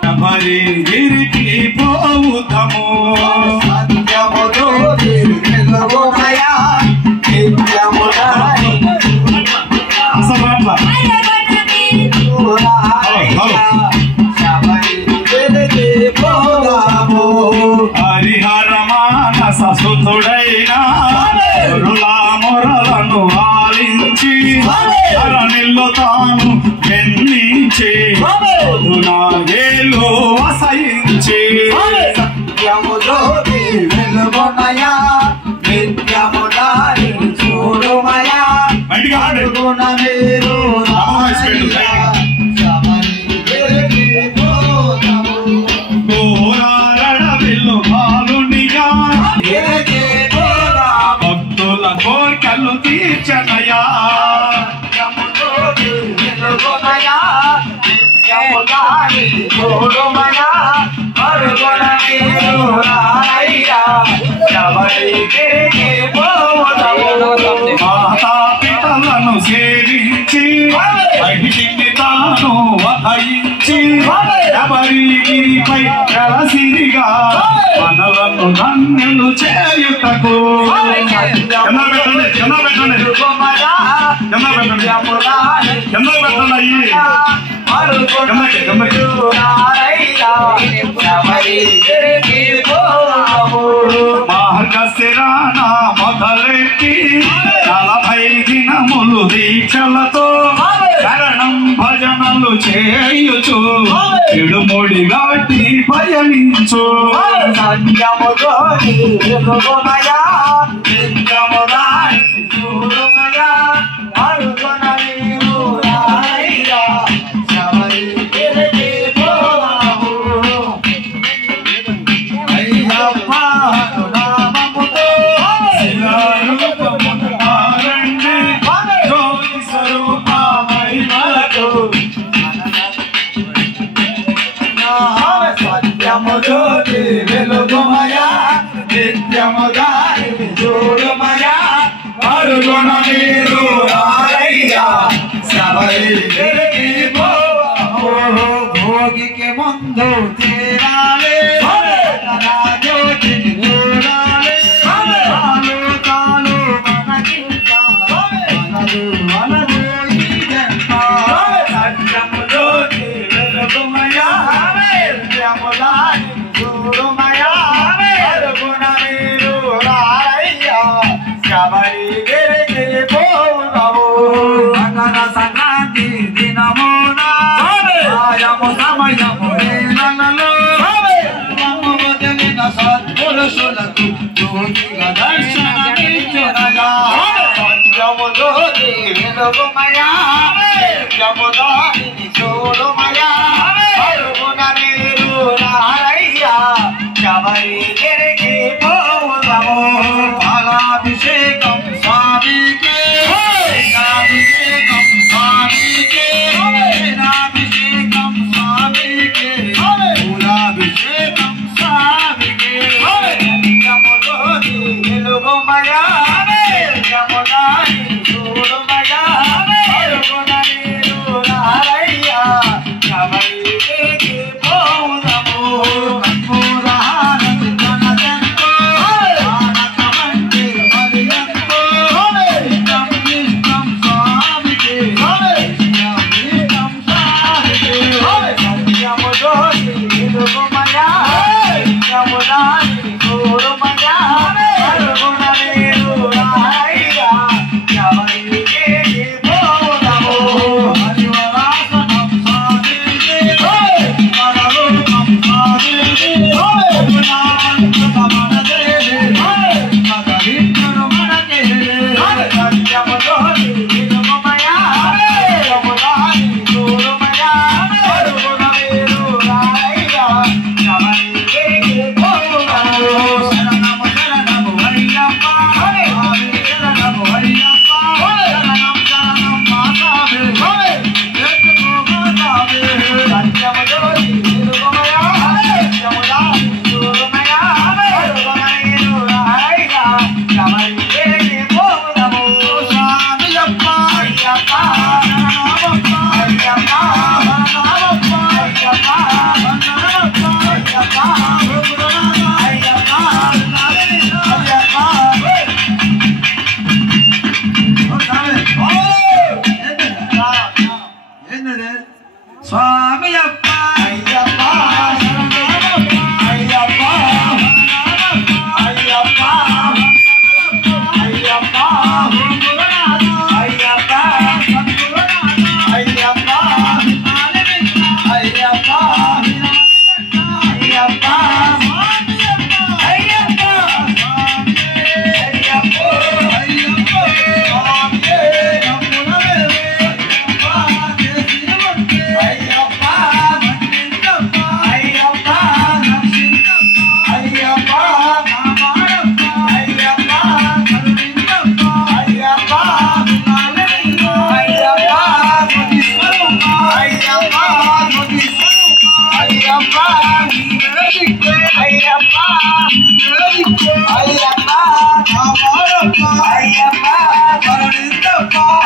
శబరిగిరికి పోవుదము హరిహర మానస సుతుడైన మొరలను ఆలించి అరణిల్లో తాను జన్మించి నాగేలు వసయించి సత్యములో వెలుగునయా నిత్యము దారి చూడుమయా అడుగున మీరు భక్తుల కోరికలు తీర్చనయా మాతా పితలను సేవించి అహితిని తాను వహించి శబరిగిరిపై కలసిరిగా మనలను ధన్యులు చేయుటకు మార్గశిరాన మొదలెట్టి 40 దినములు దీక్షలతో శరణం భజనలు చేయుచు ఇడుముడి గట్టి పయనించు వెలుగుమయా నిత్యము దారి చూడుమయా అరుగుణ మీరు రారయ్యా శబరిగిరికి భోగికి ముందు తీరాలి జ్యోతిని చూడాలి కాలు మనకింకా మనదు ఈ జన్మ సత్యము జ్యోతి వెలుగుమయా నిత్యము దారి చూడుమయా అరుగుణ మీరు రారయ్యా శబరిగిరికి పోవుదము మకర సంక్రాంతి దినమున ఆయము సమయము వేళలలో వదిలిన సత్పురుషులకు యోగిగా దర్శనమిచ్చునగా సత్యము జ్యోతి వెలుగుమయా నిత్యము దారిని చూడుమయా అరుగుణ మీరు రారయ్యా శబరిగిరికి పోవుదము పాలాభిషేకం స్వామికి అభిషేకం స్వామికి అభిషేకం స్వామికి పూలాభిషేకం స్వామికి నిత్యము జ్యోతి వెలుగుమయా నిత్యము దారి చూడుమయా అరుగుణ ఉన్నదే స్వామి అప్ప అయ్యప్ప అయ్యప్ప అయ్యప్ప అయ్యప్ప అయ్యప్ప అయ్యప్ప అయ్యప్ప అయ్యప్ప అయ్యప్ప